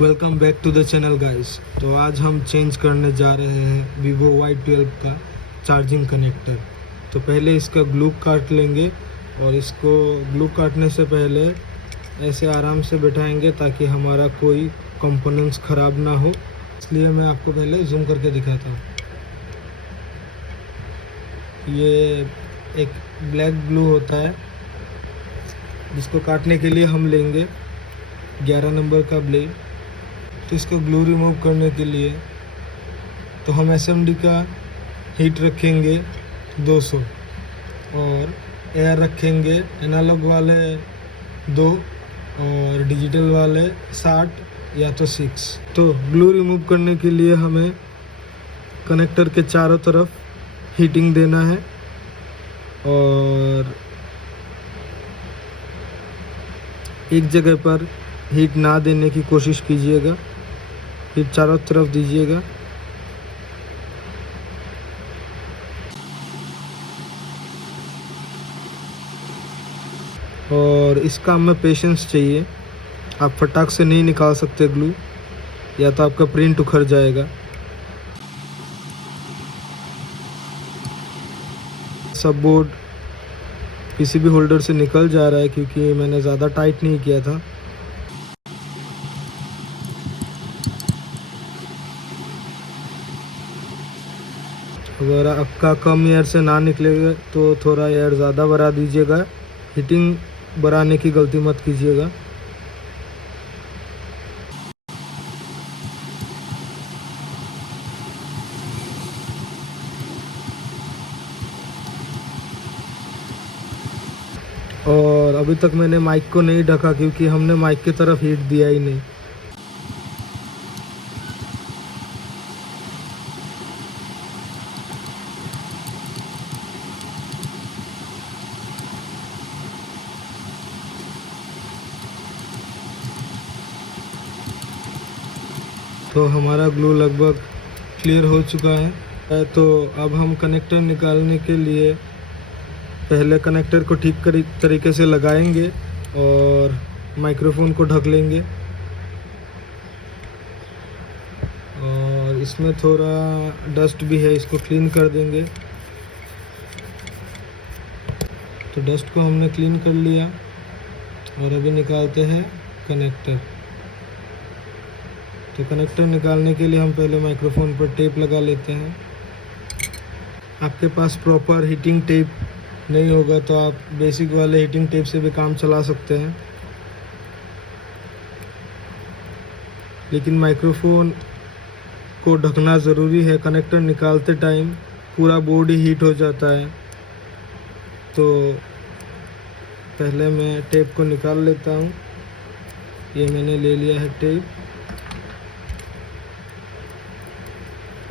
Welcome back to the channel guys. तो आज हम चेंज करने जा रहे हैं Vivo Y12 का चार्जिंग कनेक्टर। तो पहले इसका ग्लू काट लेंगे और इसको ग्लू काटने से पहले ऐसे आराम से बिठाएंगे ताकि हमारा कोई कंपोनेंट्स ख़राब ना हो। इसलिए मैं आपको पहले जूम करके दिखाता हूँ। ये एक ब्लैक ग्लू होता है जिसको काटने के लिए हम लेंगे 11 नंबर का ब्लेड। तो इसको ग्लू रिमूव करने के लिए तो हम SMD का हीट रखेंगे 200 और एयर रखेंगे एनालॉग वाले 2 और डिजिटल वाले 60 या तो 6। तो ग्लू रिमूव करने के लिए हमें कनेक्टर के चारों तरफ हीटिंग देना है और एक जगह पर हीट ना देने की कोशिश कीजिएगा, हीट चारों तरफ दीजिएगा। और इस काम में पेशेंस चाहिए, आप फटाक से नहीं निकाल सकते ग्लू, या तो आपका प्रिंट उखड़ जाएगा। सब बोर्ड पीसीबी होल्डर से निकल जा रहा है क्योंकि मैंने ज़्यादा टाइट नहीं किया था। अगर आपका कम एयर से ना निकलेगा तो थोड़ा एयर ज़्यादा बढ़ा दीजिएगा। हीटिंग बढ़ाने की गलती मत कीजिएगा। और अभी तक मैंने माइक को नहीं ढका क्योंकि हमने माइक की तरफ हीट दिया ही नहीं। तो हमारा ग्लू लगभग क्लियर हो चुका है। तो अब हम कनेक्टर निकालने के लिए पहले कनेक्टर को ठीक तरीके से लगाएंगे और माइक्रोफोन को ढक लेंगे। और इसमें थोड़ा डस्ट भी है, इसको क्लीन कर देंगे। तो डस्ट को हमने क्लीन कर लिया और अभी निकालते हैं कनेक्टर। तो कनेक्टर निकालने के लिए हम पहले माइक्रोफोन पर टेप लगा लेते हैं। आपके पास प्रॉपर हीटिंग टेप नहीं होगा तो आप बेसिक वाले हीटिंग टेप से भी काम चला सकते हैं, लेकिन माइक्रोफोन को ढकना ज़रूरी है। कनेक्टर निकालते टाइम पूरा बोर्ड ही हीट हो जाता है। तो पहले मैं टेप को निकाल लेता हूँ। ये मैंने ले लिया है टेप।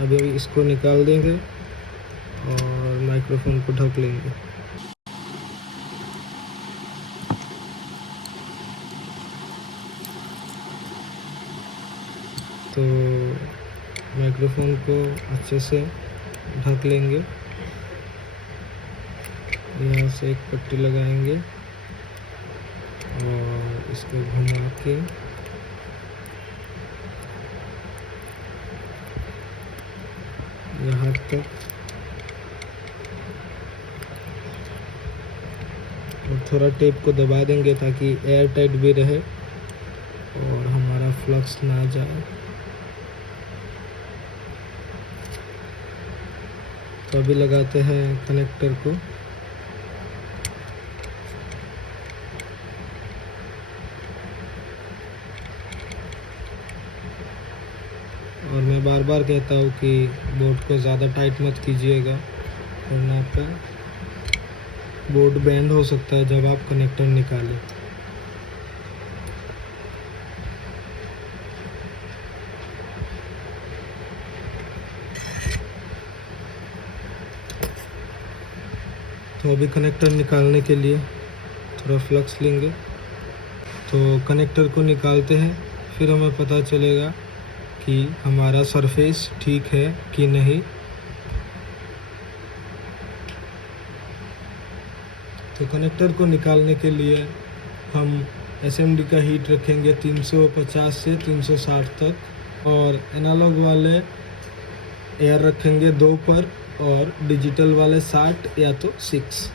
अभी इसको निकाल देंगे और माइक्रोफोन को ढक लेंगे। तो माइक्रोफोन को अच्छे से ढक लेंगे। यहाँ से एक पट्टी लगाएंगे और इसको घुमा के यहाँ तक और थोड़ा टेप को दबा देंगे ताकि एयर टाइट भी रहे और हमारा फ्लक्स ना जाए। तो अभी लगाते हैं कनेक्टर को। और मैं बार बार कहता हूँ कि बोर्ड को ज़्यादा टाइट मत कीजिएगा, वरना आपका बोर्ड बैंड हो सकता है जब आप कनेक्टर निकालें। तो अभी कनेक्टर निकालने के लिए थोड़ा फ्लक्स लेंगे। तो कनेक्टर को निकालते हैं, फिर हमें पता चलेगा कि हमारा सरफेस ठीक है कि नहीं। तो कनेक्टर को निकालने के लिए हम एसएमडी का हीट रखेंगे 350 से 360 तक, और एनालॉग वाले एयर रखेंगे 2 पर, और डिजिटल वाले 60 या तो 6।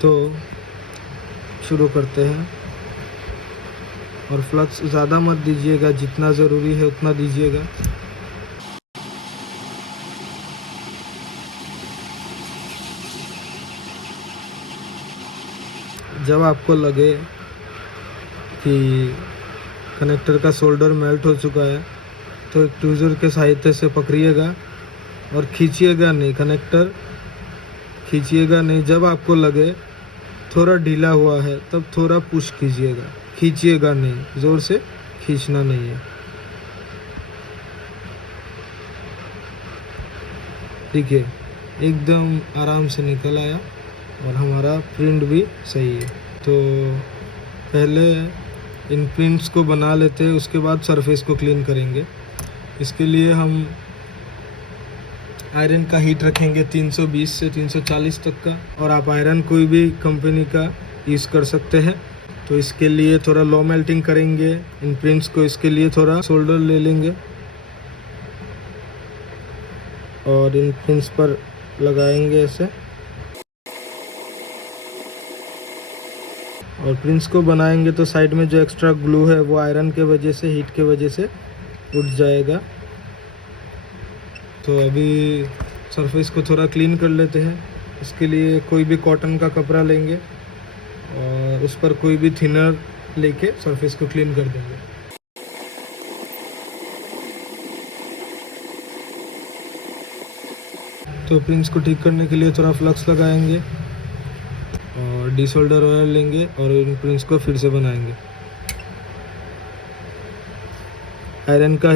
तो शुरू करते हैं, और फ्लक्स ज़्यादा मत दीजिएगा, जितना ज़रूरी है उतना दीजिएगा। जब आपको लगे कि कनेक्टर का सोल्डर मेल्ट हो चुका है तो एक ट्वीज़र के सहायता से पकड़िएगा और खींचिएगा नहीं, कनेक्टर खींचिएगा नहीं। जब आपको लगे थोड़ा ढीला हुआ है तब थोड़ा पुश कीजिएगा, खींचिएगा नहीं, ज़ोर से खींचना नहीं है। देखिए एकदम आराम से निकल आया और हमारा प्रिंट भी सही है। तो पहले इन प्रिंट्स को बना लेते हैं, उसके बाद सरफेस को क्लीन करेंगे। इसके लिए हम आयरन का हीट रखेंगे 320 से 340 तक का, और आप आयरन कोई भी कंपनी का यूज़ कर सकते हैं। तो इसके लिए थोड़ा लो मेल्टिंग करेंगे इन प्रिंट्स को। इसके लिए थोड़ा सोल्डर ले लेंगे और इन प्रिंट्स पर लगाएंगे ऐसे, और प्रिंट्स को बनाएंगे तो साइड में जो एक्स्ट्रा ग्लू है वो आयरन के वजह से, हीट के वजह से उठ जाएगा। तो अभी सरफेस को थोड़ा क्लीन कर लेते हैं। इसके लिए कोई भी कॉटन का कपड़ा लेंगे और उस पर कोई भी थिनर लेके सरफेस को क्लीन कर देंगे। तो प्रिंट्स को ठीक करने के लिए थोड़ा फ्लक्स लगाएंगे और डिसोल्डर ऑयल लेंगे और इन प्रिंट्स को फिर से बनाएंगे। आयरन का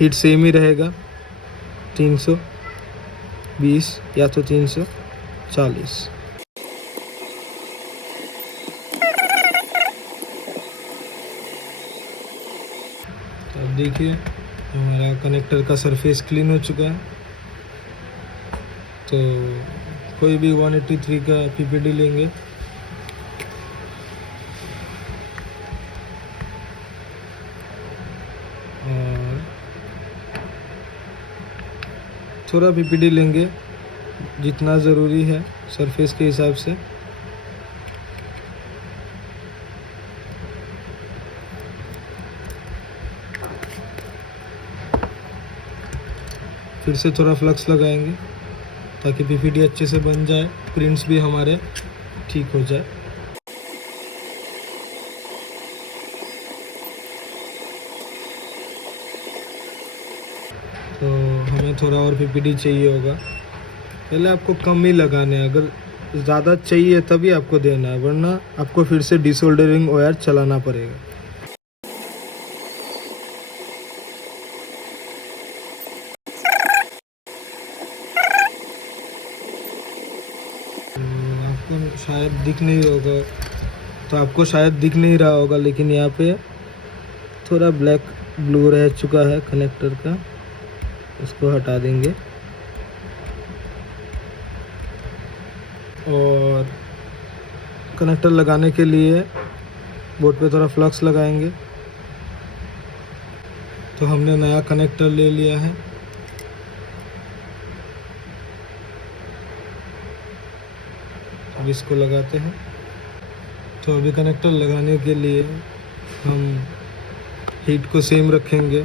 हीट सेम ही रहेगा, 320 या तो 340। तो अब देखिए हमारा कनेक्टर का सरफेस क्लीन हो चुका है। तो कोई भी 183 का पीपीडी लेंगे और थोड़ा पीपीडी लेंगे जितना ज़रूरी है सरफेस के हिसाब से। फिर से थोड़ा फ्लक्स लगाएंगे ताकि पीपीडी अच्छे से बन जाए, प्रिंट्स भी हमारे ठीक हो जाए। तो हमें थोड़ा और पीपीडी चाहिए होगा। पहले आपको कम ही लगाने हैं, अगर ज़्यादा चाहिए तभी आपको देना है, वरना आपको फिर से डिसोल्डरिंग वायर चलाना पड़ेगा। आपको शायद दिख नहीं होगा, तो आपको शायद दिख नहीं रहा होगा, लेकिन यहाँ पे थोड़ा ब्लैक ब्लू रह चुका है कनेक्टर का, इसको हटा देंगे और कनेक्टर लगाने के लिए बोर्ड पे थोड़ा फ्लक्स लगाएंगे। तो हमने नया कनेक्टर ले लिया है। अब इसको लगाते हैं। तो अभी कनेक्टर लगाने के लिए हम हीट को सेम रखेंगे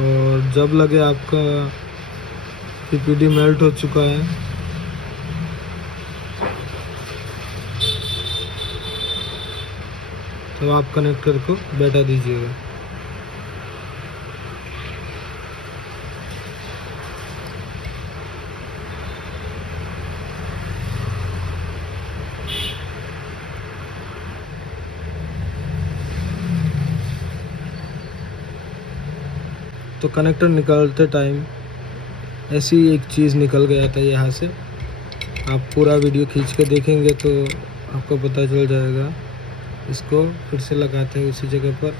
और जब लगे आपका पीपीडी मेल्ट हो चुका है तो आप कनेक्टर को बैठा दीजिएगा। तो कनेक्टर निकालते टाइम ऐसी एक चीज़ निकल गया था यहाँ से। आप पूरा वीडियो खींच के देखेंगे तो आपको पता चल जाएगा। इसको फिर से लगाते हैं उसी जगह पर।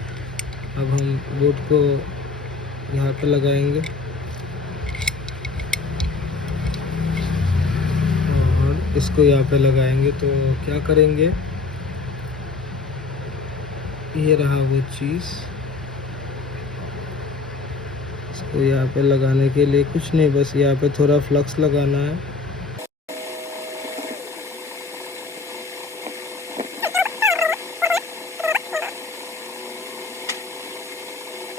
अब हम बोट को यहाँ पे लगाएंगे और इसको यहाँ पे लगाएंगे। तो क्या करेंगे, ये रहा वो चीज़। इसको यहाँ पे लगाने के लिए कुछ नहीं, बस यहाँ पे थोड़ा फ्लक्स लगाना है